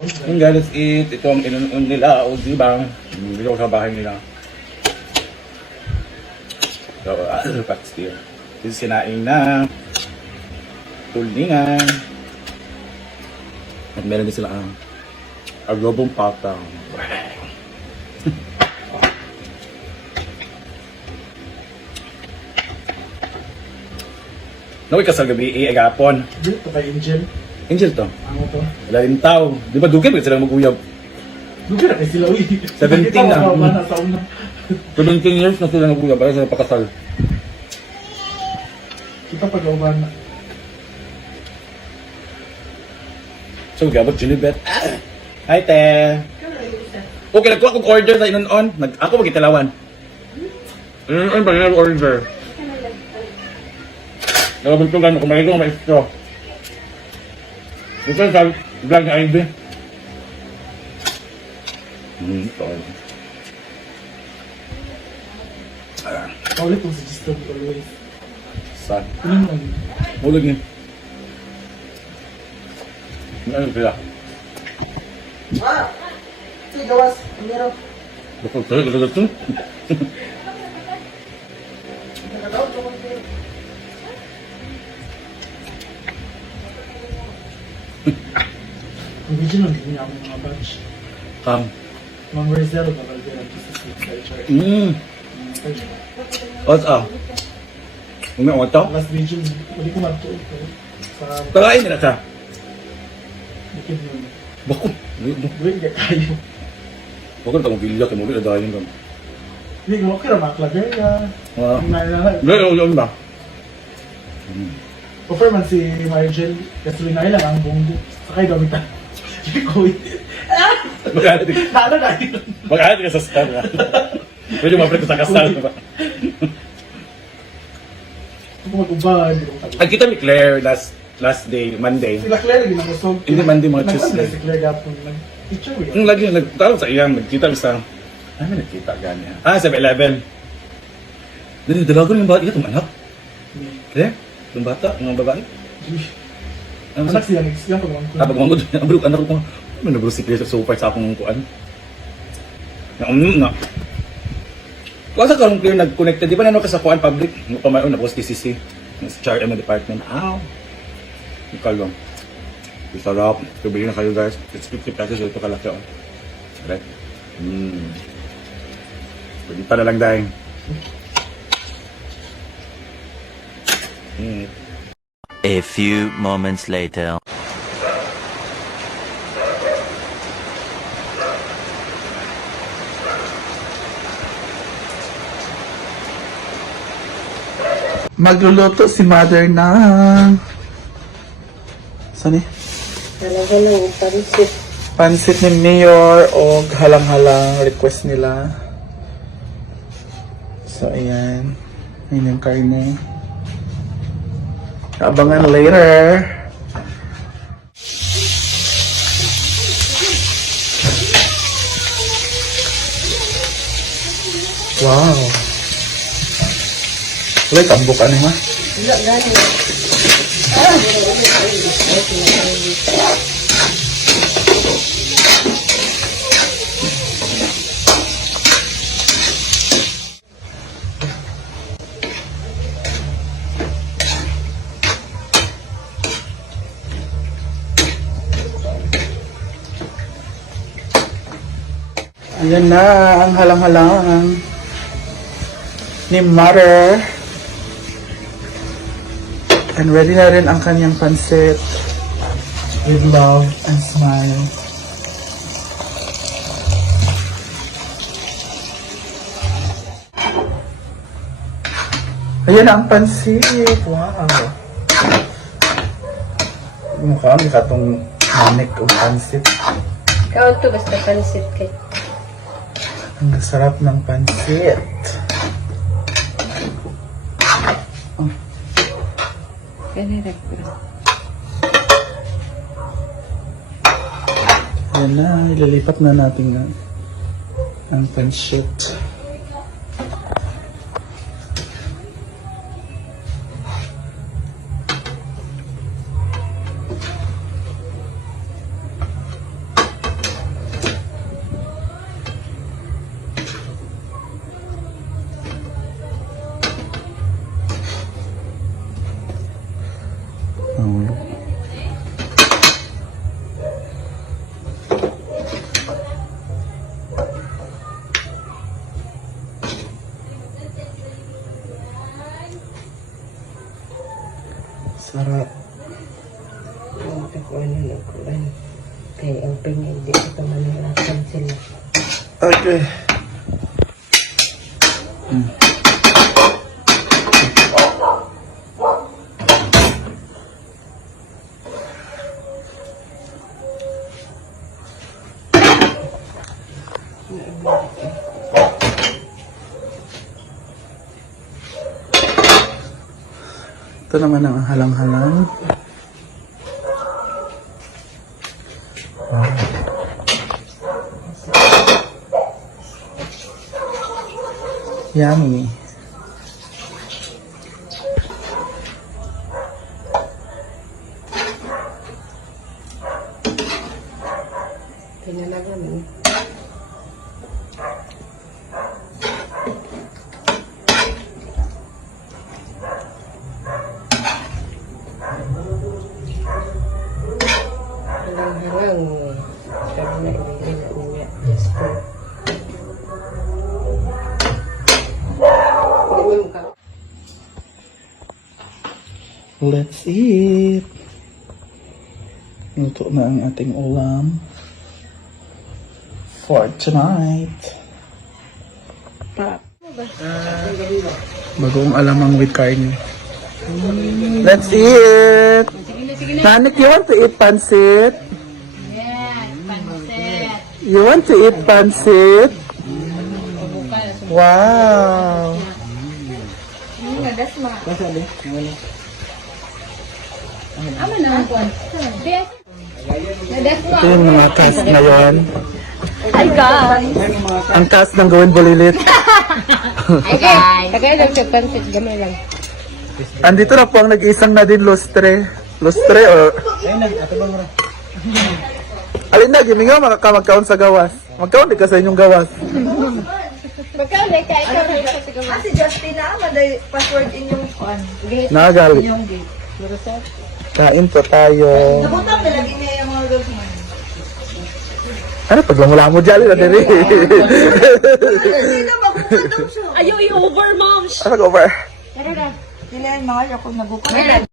Yung guys, let's eat. Ito ang inuun nila o diba? Dito ko sa bahay nila. So, pats here. This is sinaing na tulingan. At meron din sila ang agobong patang. Naway ka sa gabi, agapon. Dito kay Angel. Angel to. Ano to? Wala rin tao. Di ba dugay ba sila mag-uyab? Dugi na kay sila, uy. 17 na. Kita sa una. 17 years na sila nag-uyab. Para sila pakasal. Kita pag-auban na. So, gabot Junibet. Hi, te. Okay, nagkuha kong order sa inon-on. Ako magkitalawan. Ano ba nag-order? Nakabantugan ako, makikita ko maestro. Ito sa vlog na Ivy. Sorry. Paulit kong suggested always. Saan? Ano lang? Mulog yun. Ano sila? Sige, gawas. Meron. Bakit tayo? Kaya ito? Ang video nung hindi niya ako mga batch. Mang Rizal, babalde lang sa HR. What's up? Umi mo ito? Last video, hindi ko matuloy ko. Sa Tagayin nila siya. bukid nun. Bakit? Buwig ka kayo. Bakit ang bilya kay Muli na dahil ka? Hindi ko okay na maklagar ka. Gano'n ba? Offer man si Margel, gasolina lang ang bunggo. Sakay gamitan. Hindi ko Mag-alit Talo na yun. ka sa star ka. Pwede mapalik sa kasal ba? Kung mag-uban. Ang kita ni Claire last day, Monday. Sila Claire, hindi nag-usog. Hindi Monday, mga Tuesday. Nag-usog si Claire gapon. Nag-picture yun. Ang lagi nagtawag sa iyang, nagkita isa. Ano nagkita ganyan? 7-Eleven. Dali, dalago yung bata. Itong anak. Claire? Itong bata, mga babae. Anak siya, next yan pag-uwan ko. Tapos mga gusto, ang bulok anak ko, ano nabro si Claire sa super sa akong kuan. Na. Kung sa karong Claire nag-connected, di ba na ka sa kuan public? Yung pamayon na post KCC. Sa CHRM na department. Ow! Ikaw lang. Sarap. Tubigin na kayo guys. It's 50 pesos ito kalaki. Right? Pwede pa na lang dahil. A few moments later. Magluluto si mother ng... Saan eh? Halang-halang yung pansit. Pansit ni Mayor o halang-halang request nila. So, ayan. Ayan yung karne. Abangan later. Wow. Wala tambok ano ma? Wala gani. Ayan na ang halang-halang ni Mother. And ready na rin ang kanyang pansit. With love and smile. Ayan na ang pansit. Wow. Mukha ang ikatong manik o pansit. Ikaw to basta pansit kay. Ang sarap ng pansit. Kani ra. Ayan na, ililipat na natin ang pansit. Okay. Ito naman ang halang-halang. Yummy. Pinalagan mo. Halang-halang. Karena ini punya gesto. Let's eat. Luto na ang ating ulam for tonight. Bagong alamang with carne. Let's eat! Nanik, you want to eat pancit? Yes, pansit. You want to eat pancit? Wow! Nagasma. Ama na ang kuwan. Nagasma. Ito yung mga cast ngayon. Ay, guys. Ang cast ng gawin bulilit. Ay, guys. Tagay lang sa pansit. Gamay lang. Andito na po ang nag-iisang na din lustre. Lustre or... Alin na, gimingaw magkaon sa gawas. Magkaon di ka sa inyong gawas. Magkano na kayo sa sigaw? Si Justina, maday password inyong Nagalit. inyong gate. Kain po tayo. Nabutang na lagi niya yung mga girls mo. Ano, pag wala mo dyan, na diri. Sino magbukat daw siya? Ayaw, i-over, mom. Ano, over? Sila yung mga ako nagbukat.